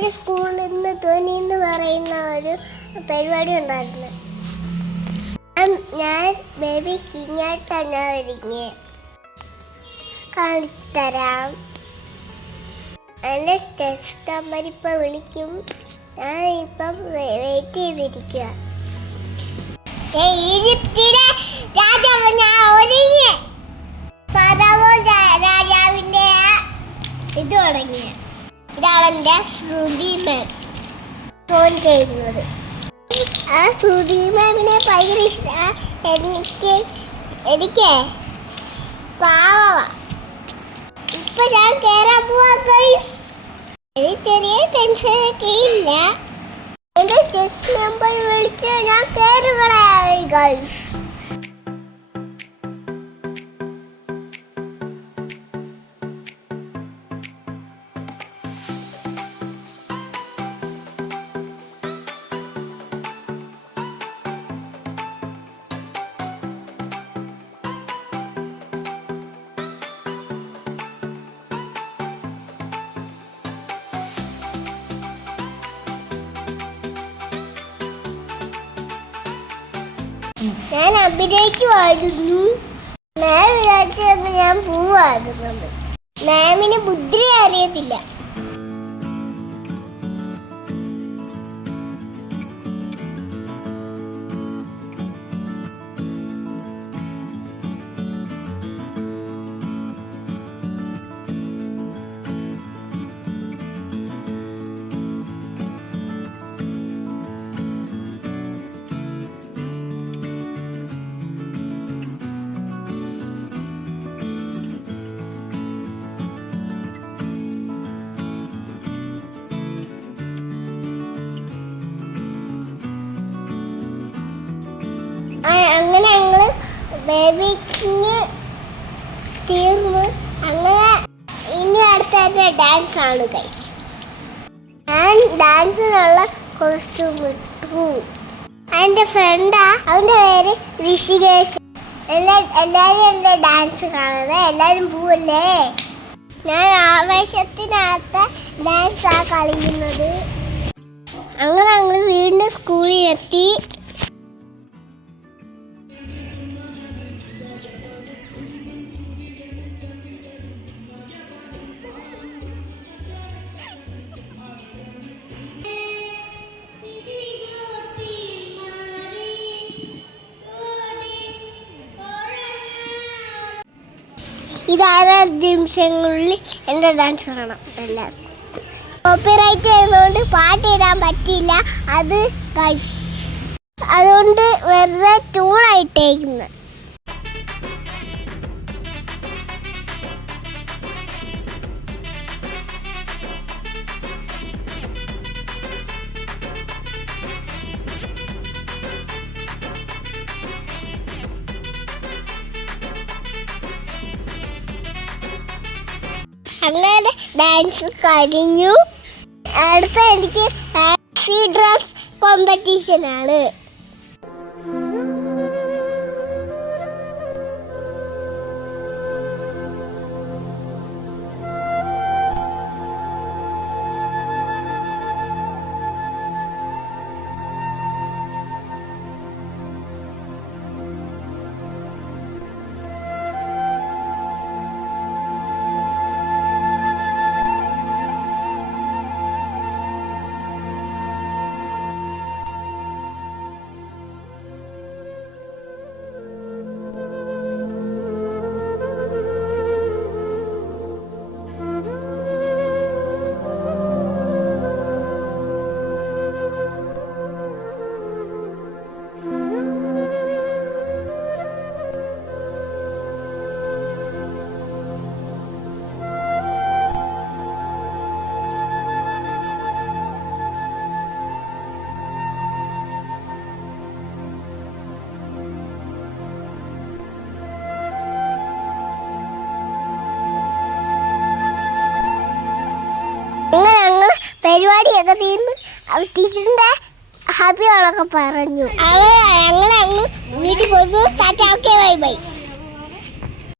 ഞങ്ങളുടെ സ്കൂളിൽ നിന്ന് ധ്വനി എന്ന് പറയുന്ന ഒരു പരിപാടി ഉണ്ടായിരുന്നു. ഞാൻ ബേബി കിങ്ങായിട്ടാണ് ഒരുങ്ങി കാണിച്ചു തരാം. എൻ്റെ ടെസ്റ്റ് നമ്പർ ഇപ്പം വിളിക്കും. ഞാൻ ഇപ്പം വെയിറ്റ് ചെയ്തിരിക്കുക. ഈജിപ്തിലെ രാജാവ് ഞാൻ ഒരുങ്ങി. ഫറവോൻ രാജാവിൻ്റെ ഇത് തുടങ്ങിയ ഇതാണ് എൻ്റെ ശ്രുതിമാൻ ഫോൺ ചെയ്യുന്നത്. ആ ശ്രുതിമാമിനെ ഭയങ്കര ഇഷ്ടമാണ്. എനിക്ക് പാവ. ഇപ്പൊ ഞാൻ കയറാൻ പോവാ ഗൈസ്. എനിക്ക് ചെറിയ ടെൻഷനൊക്കെ ഇല്ല. എൻ്റെ ടെസ്റ്റ് നമ്പർ വിളിച്ച് ഞാൻ കയറുകയായി ഗൈസ്. ഞാൻ അഭിനയിക്കുമായിരുന്നു. മാം വിചാരിച്ചു ഞാൻ പോവായിരുന്നു. മാമിന് ബുദ്ധി അറിയത്തില്ല. അങ്ങനെ ഞങ്ങൾ ബേബിക്ക് തീർന്നു. അങ്ങനെ ഇനി അടുത്ത ഡാൻസ് ആണ് ഗൈസ്. ഞാൻ ഡാൻസിനുള്ള കോസ്റ്റ്യൂം ഇട്ടു. എൻ്റെ ഫ്രണ്ടാ, അവൻ്റെ പേര് ഋഷികേഷ്. എല്ലാവരും എൻ്റെ ഡാൻസ് കാണുന്നത്. എല്ലാവരും പോവല്ലേ. ഞാൻ ആവേശത്തിനകത്ത് ഡാൻസാണ് കളിക്കുന്നത്. അങ്ങനെ ഞങ്ങൾ വീണ്ടും സ്കൂളിലെത്തി. ഇതാണ് നിമിഷങ്ങളിൽ എൻ്റെ ഡാൻസ് കാണാം. എല്ലാവർക്കും കോപ്പിറൈറ്റ് ചെയ്യുന്നതുകൊണ്ട് പാട്ടിടാൻ പറ്റില്ല. അത് ഗൈസ് അതുകൊണ്ട് വെറുതെ ട്യൂണായിട്ടേക്കുന്നത്. അങ്ങനെ ഡാൻസ് കഴിഞ്ഞു. അടുത്ത എനിക്ക് ഫാൻസി ഡ്രസ് കോമ്പറ്റീഷനാണ്. പരിപാടിയൊക്കെ തീർന്ന് ടീച്ചറിൻ്റെ ഹാപ്പികളൊക്കെ പറഞ്ഞു. ഞങ്ങൾ വീട്ടിൽ പോയി. Tata, okay, bye bye.